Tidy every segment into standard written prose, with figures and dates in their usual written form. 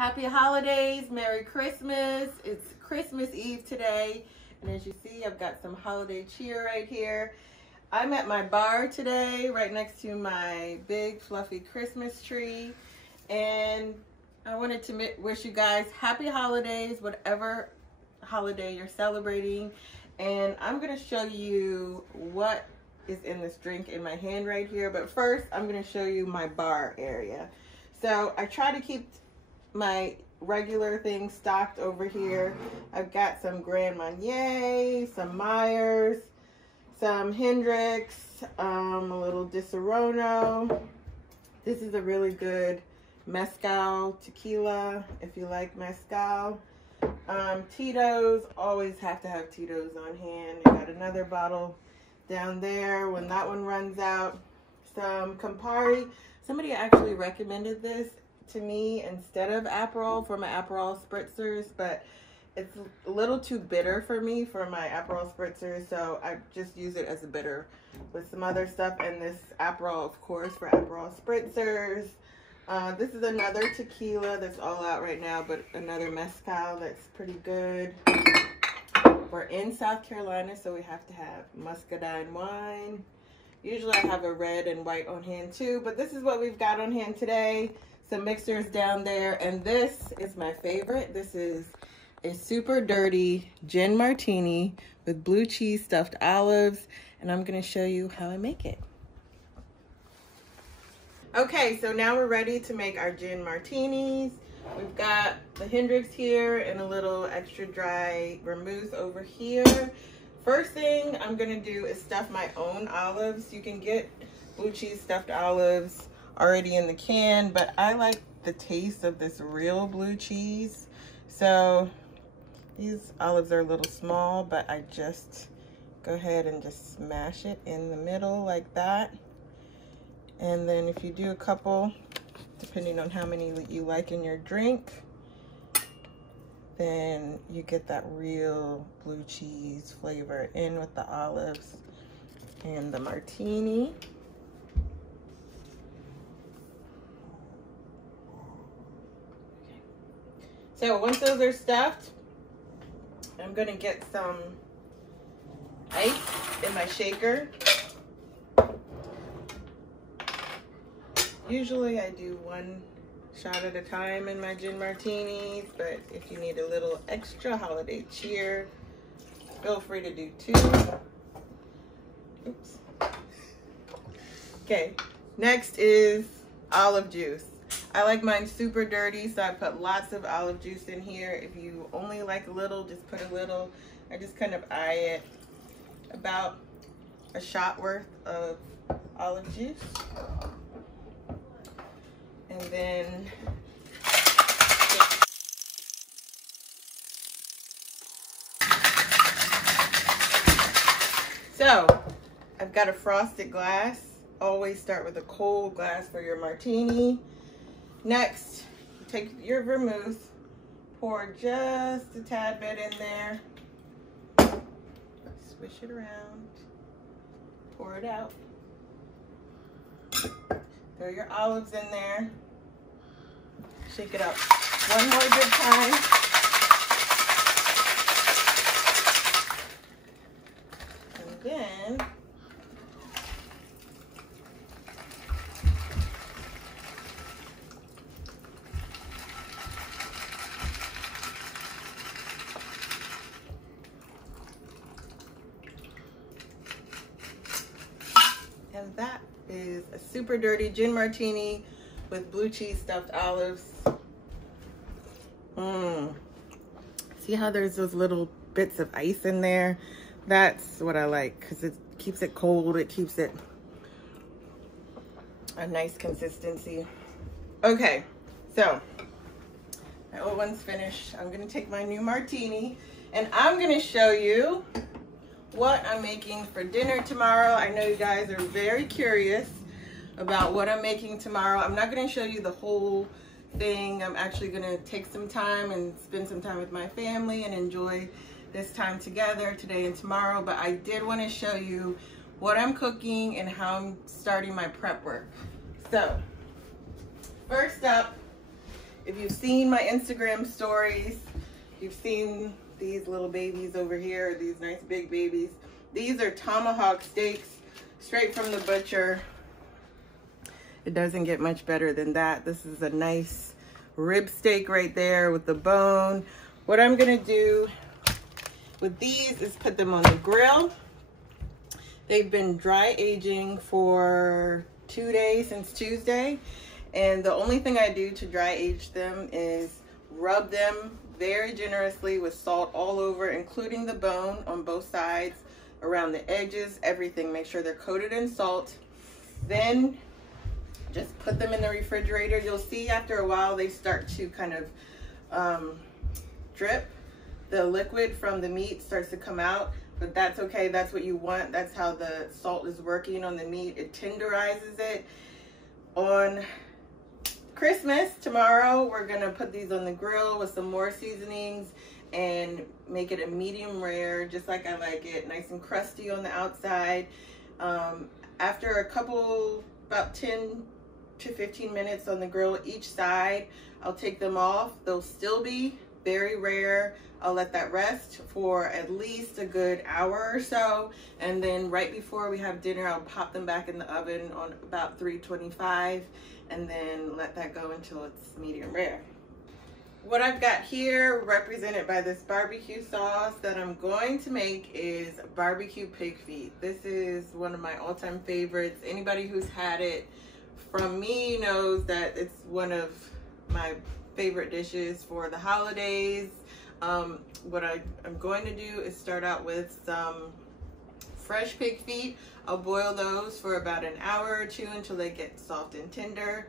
Happy holidays, Merry Christmas. It's Christmas Eve today, and as you see, I've got some holiday cheer right here. I'm at my bar today, right next to my big fluffy Christmas tree, and I wanted to wish you guys happy holidays, whatever holiday you're celebrating. And I'm gonna show you what is in this drink in my hand right here, but first I'm gonna show you my bar area. So I try to keep my regular things stocked over here. I've got some Grand Marnier, some Myers, some Hendrix, a little Disaronno. This is a really good mezcal tequila if you like mezcal. Tito's, always have to have Tito's on hand. I got another bottle down there when that one runs out. Some Campari. Somebody actually recommended this to me instead of Aperol for my Aperol spritzers, but it's a little too bitter for me for my Aperol spritzers, so I just use it as a bitter with some other stuff. And this Aperol, of course, for Aperol spritzers. This is another tequila that's all out right now, but another mezcal that's pretty good. We're in South Carolina, so we have to have muscadine wine. Usually I have a red and white on hand too, but this is what we've got on hand today. Some mixers down there, and this is my favorite. This is a super dirty gin martini with blue cheese stuffed olives, and I'm gonna show you how I make it. Okay, so now we're ready to make our gin martinis. We've got the Hendrix here and a little extra dry vermouth over here. First thing I'm gonna do is stuff my own olives. You can get blue cheese stuffed olives already in the can, but I like the taste of this real blue cheese. So these olives are a little small, but I just go ahead and just smash it in the middle like that. And then if you do a couple, depending on how many you like in your drink, then you get that real blue cheese flavor in with the olives and the martini. So once those are stuffed, I'm gonna get some ice in my shaker. Usually I do one shot at a time in my gin martinis, but if you need a little extra holiday cheer, feel free to do 2. Oops. Okay, next is olive juice. I like mine super dirty, so I put lots of olive juice in here. If you only like a little, just put a little. I just kind of eye it, about a shot worth of olive juice. And then so I've got a frosted glass. Always start with a cold glass for your martini. Next, take your vermouth, pour just a tad bit in there, swish it around, pour it out. Throw your olives in there, shake it up one more good time. And then and that is a super dirty gin martini with blue cheese stuffed olives. See how there's those little bits of ice in there? That's what I like, because it keeps it cold. It keeps it a nice consistency. Okay, so my old one's finished. I'm gonna take my new martini and I'm gonna show you what I'm making for dinner tomorrow. I know you guys are very curious about what I'm making tomorrow. I'm not going to show you the whole thing. I'm actually going to take some time and spend some time with my family and enjoy this time together today and tomorrow. But I did want to show you what I'm cooking and how I'm starting my prep work. So first up If you've seen my Instagram stories, you've seen these little babies over here, these nice big babies. These are tomahawk steaks straight from the butcher. It doesn't get much better than that. This is a nice rib steak right there with the bone. What I'm gonna do with these is put them on the grill. They've been dry aging for 2 days, since Tuesday. And the only thing I do to dry age them is rub them very generously with salt all over, including the bone on both sides, around the edges, everything. Make sure they're coated in salt. Then just put them in the refrigerator. You'll see after a while they start to kind of drip. The liquid from the meat starts to come out, but that's okay. That's what you want. That's how the salt is working on the meat. It tenderizes it. On Christmas, tomorrow, we're gonna put these on the grill with some more seasonings and make it a medium rare, just like I like it, nice and crusty on the outside. After a couple, about 10 to 15 minutes on the grill each side, I'll take them off. They'll still be very rare. I'll let that rest for at least a good hour or so, and then right before we have dinner, I'll pop them back in the oven on about 325, and then let that go until it's medium rare. What I've got here, represented by this barbecue sauce that I'm going to make, is barbecue pig feet. This is one of my all-time favorites. Anybody who's had it from me knows that it's one of my favorite dishes for the holidays. What I'm going to do is start out with some fresh pig feet. I'll boil those for about an hour or two until they get soft and tender.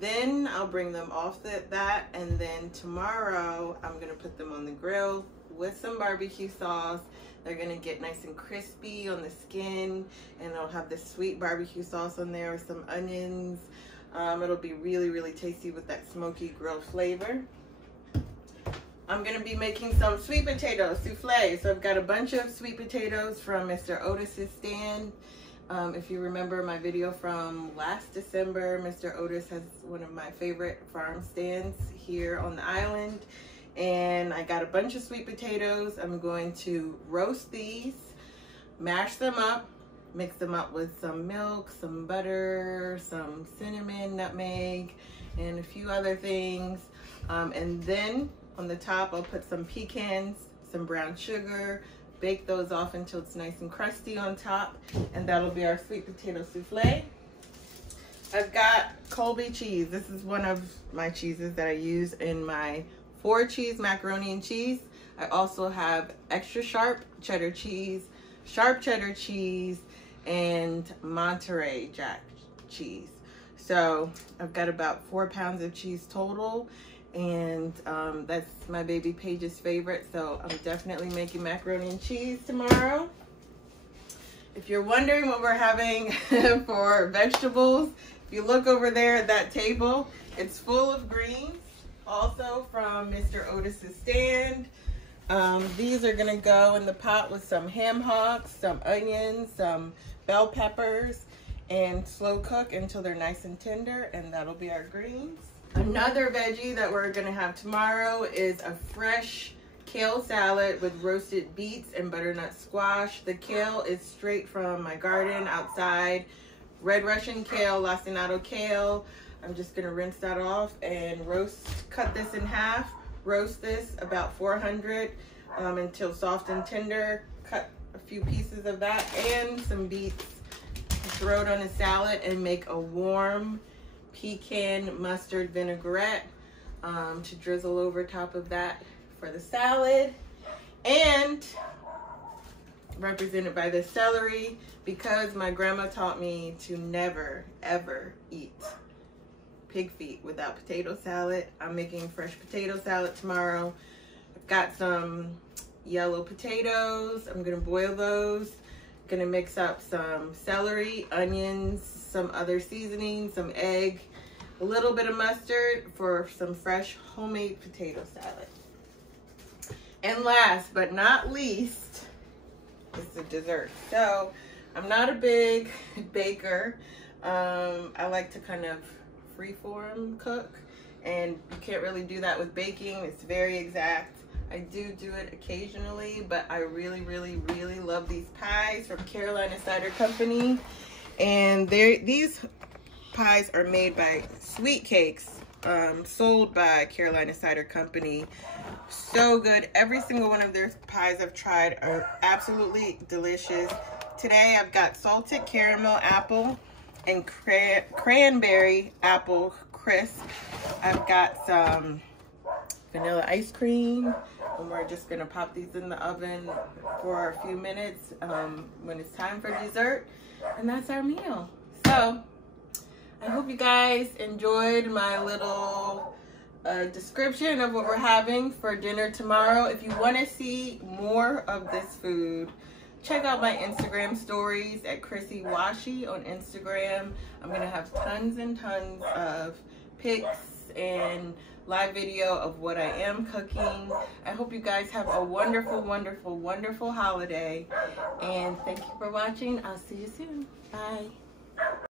Then I'll bring them off that, and then tomorrow I'm gonna put them on the grill with some barbecue sauce. They're gonna get nice and crispy on the skin, and I'll have this sweet barbecue sauce on there with some onions. It'll be really, really tasty with that smoky grilled flavor. I'm gonna be making some sweet potato souffle. So I've got a bunch of sweet potatoes from Mr. Otis's stand. If you remember my video from last December, Mr. Otis has one of my favorite farm stands here on the island. And I got a bunch of sweet potatoes. I'm going to roast these, mash them up, mix them up with some milk, some butter, some cinnamon, nutmeg, and a few other things. And then on the top, I'll put some pecans, some brown sugar, bake those off until it's nice and crusty on top, and that'll be our sweet potato souffle. I've got Colby cheese. This is one of my cheeses that I use in my 4-cheese macaroni and cheese. I also have extra sharp cheddar cheese, sharp cheddar cheese, and Monterey Jack cheese. So I've got about 4 pounds of cheese total, and that's my baby Paige's favorite, so I'm definitely making macaroni and cheese tomorrow. If you're wondering what we're having for vegetables, if you look over there at that table, it's full of greens, also from Mr. Otis's stand. These are gonna go in the pot with some ham hocks, some onions, some bell peppers, and slow cook until they're nice and tender, and that'll be our greens. Another veggie that we're gonna have tomorrow is a fresh kale salad with roasted beets and butternut squash. The kale is straight from my garden outside. Red Russian kale, lacinato kale. I'm just gonna rinse that off and cut this in half. Roast this about 400 until soft and tender. Cut a few pieces of that and some beets. Throw it on a salad and make a warm pecan mustard vinaigrette to drizzle over top of that for the salad. And represented by the celery, because my grandma taught me to never ever eat pig feet without potato salad. I'm making fresh potato salad tomorrow. I've got some yellow potatoes. I'm gonna boil those. Gonna mix up some celery, onions, some other seasoning, some egg, a little bit of mustard for some fresh homemade potato salad. And last but not least is the dessert. So I'm not a big baker. I like to kind of freeform cook, and you can't really do that with baking. It's very exact. I do it occasionally, but I really love these pies from Carolina Cider Company. And these pies are made by Sweet Cakes, sold by Carolina Cider Company. So good. Every single one of their pies I've tried are absolutely delicious. Today I've got salted caramel apple and cranberry apple crisp. I've got some vanilla ice cream, and we're just gonna pop these in the oven for a few minutes when it's time for dessert, and that's our meal. So I hope you guys enjoyed my little description of what we're having for dinner tomorrow. If you want to see more of this food, check out my Instagram stories at Chrissy Washi on Instagram. I'm gonna have tons and tons of pics and live video of what I am cooking. I hope you guys have a wonderful holiday, and thank you for watching. I'll see you soon. Bye.